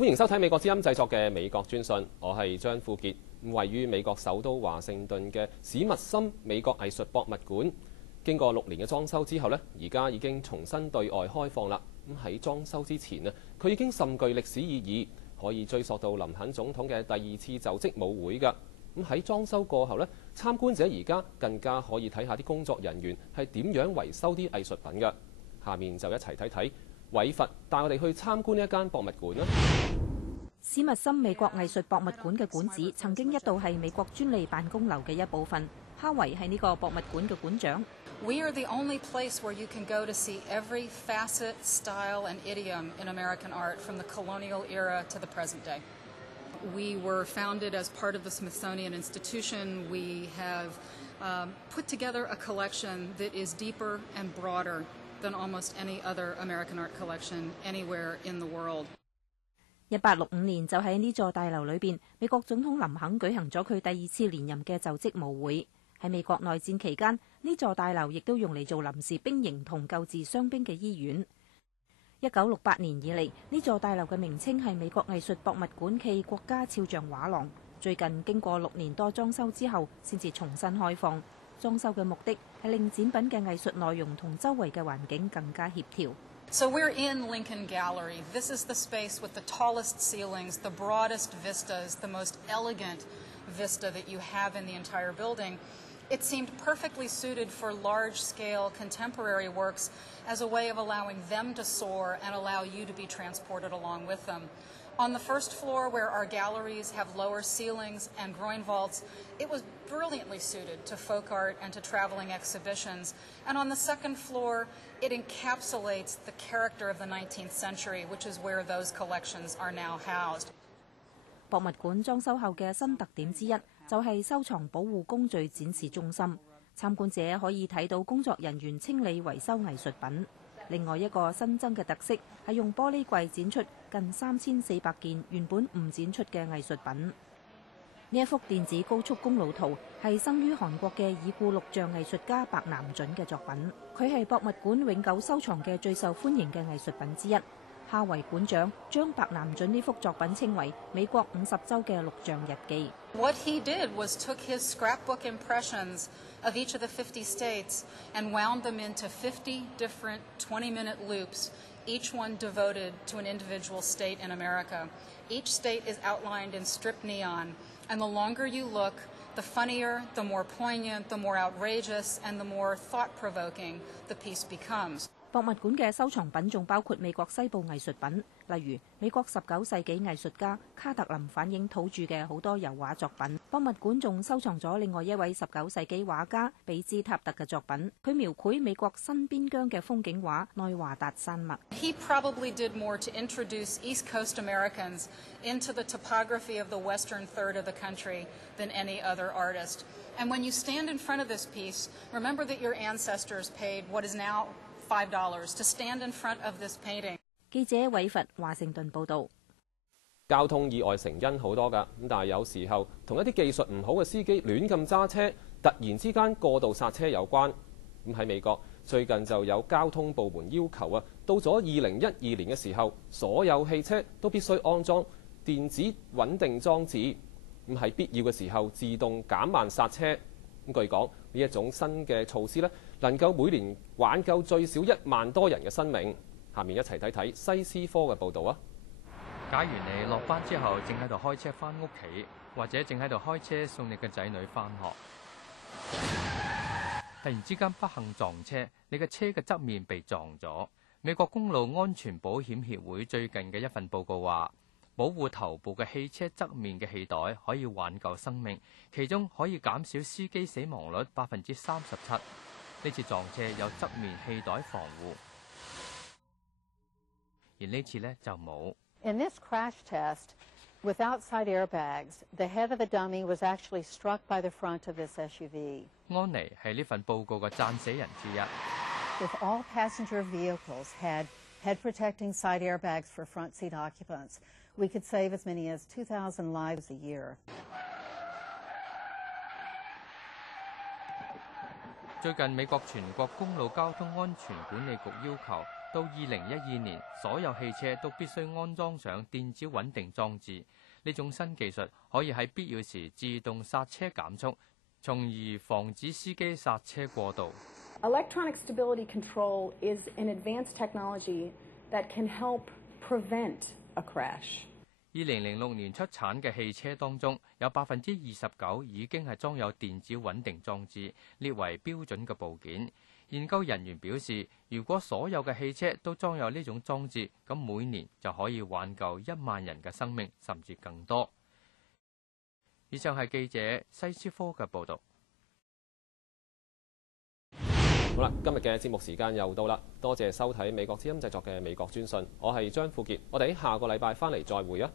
歡迎收睇美國之音製作嘅美國專訊，我係張富傑。位於美國首都華盛頓嘅史密森美國藝術博物館，經過6年嘅裝修之後呢，而家已經重新對外開放啦。咁喺裝修之前呢，佢已經甚具歷史意義，可以追溯到林肯總統嘅第2次就職舞會㗎。咁喺裝修過後呢，參觀者而家更加可以睇下啲工作人員係點樣維修啲藝術品㗎。下面就一齊睇睇。偉佛帶我哋去參觀呢一間博物館啦。史密森美國藝術博物館嘅館址曾經一度係美國專利辦公樓嘅一部分。哈維係呢個博物館嘅館長。We are the only place where you can go to see every facet, style, and idiom in American art from the colonial era to the present day. We were founded as part of the Smithsonian Institution. We have put together a collection that is deeper and broader than almost any other American art collection anywhere in the world. 1865年就喺呢座大樓裏邊，美國總統林肯舉行咗佢第2次連任嘅就職舞會。喺美國內戰期間，呢座大樓亦都用嚟做臨時兵營同救治傷兵嘅醫院。1968年以嚟，呢座大樓嘅名稱係美國藝術博物館暨國家肖像畫廊。最近經過6年多裝修之後，先至重新開放。裝修嘅目的係令展品嘅藝術內容同周圍嘅環境更加協調。So we're in Lincoln Gallery. This is the space with the tallest ceilings, the broadest vistas, the most elegant vista that you have in the entire building. It seemed perfectly suited for large-scale contemporary works as a way of allowing them to soar and allow you to be transported along with them. On the first floor, where our galleries have lower ceilings and groin vaults, it was brilliantly suited to folk art and to traveling exhibitions. And on the second floor, it encapsulates the character of the 19th century, which is where those collections are now housed. 博物館裝修後嘅新特點之一，就係收藏保護工序展示中心。參觀者可以睇到工作人員清理維修藝術品。另外一個新增嘅特色係用玻璃櫃展出近3400件原本唔展出嘅藝術品。呢一幅電子高速公路圖係生於韓國嘅已故錄像藝術家白南準嘅作品，佢係博物館永久收藏嘅最受歡迎嘅藝術品之一。哈維館長將白南準呢幅作品稱為美國50週嘅錄像日記。What he did was took his scrapbook impressions of each of the 50 states and wound them into 50 different 20-minute loops, each one devoted to an individual state in America. Each state is outlined in strip neon, and the longer you look, the funnier, the more poignant, the more outrageous, and the more thought-provoking the piece becomes. 博物館嘅收藏品仲包括美國西部藝術品，例如美國19世紀藝術家卡特林反映土著嘅好多油畫作品。博物館仲收藏咗另外一位19世紀畫家比茲塔特嘅作品，佢描繪美國新邊疆嘅風景畫內華達山脈。He probably did more to introduce East Coast Americans into the topography of the western third of the country than any other artist. And when you stand in front of this piece, remember that your ancestors paid what is now $5 to stand in front of this painting. 記者偉佛華盛頓報導。交通意外成因好多㗎，咁但係有時候同一啲技術唔好嘅司機亂咁揸車，突然之間過度剎車有關。咁喺美國最近就有交通部門要求啊，到咗2012年嘅時候，所有汽車都必須安裝電子穩定裝置，咁喺必要嘅時候自動減慢剎車。咁據講呢一種新嘅措施呢，能夠每年挽救最少1萬多人嘅生命。下面一齊睇睇西斯科嘅報導啊！假如你落班之後正喺度開車翻屋企，或者正喺度開車送你嘅仔女翻學，突然之間不幸撞車，你嘅車嘅側面被撞咗。美國公路安全保險協會最近嘅一份報告話，保護頭部嘅汽車側面嘅氣袋可以挽救生命，其中可以減少司機死亡率37%。呢次撞車有側面氣袋防護，而呢次呢就冇。In this crash test, without side airbags, the head of the dummy was actually struck by the front of this SUV. 安妮係呢份報告嘅撰寫人之一。If all passenger vehicles had head-protecting side airbags for front seat occupants, we could save as many as 2,000 lives a year. 最近美國全國公路交通安全管理局要求到2012年，所有汽車都必須安裝上電子穩定裝置。呢種新技術可以喺必要時自動剎車減速，從而防止司機剎車過度。Electronic stability control is an advanced technology that can help prevent a crash. 2006年出產嘅汽車當中，有29%已經係裝有電子穩定裝置，列為標準嘅部件。研究人員表示，如果所有嘅汽車都裝有呢種裝置，咁每年就可以挽救1萬人嘅生命，甚至更多。以上係記者西斯科嘅報導。好啦，今日嘅節目時間又到啦，多謝收睇美國之音製作嘅美國專訊，我係張富傑，我哋喺下個禮拜翻嚟再會啊！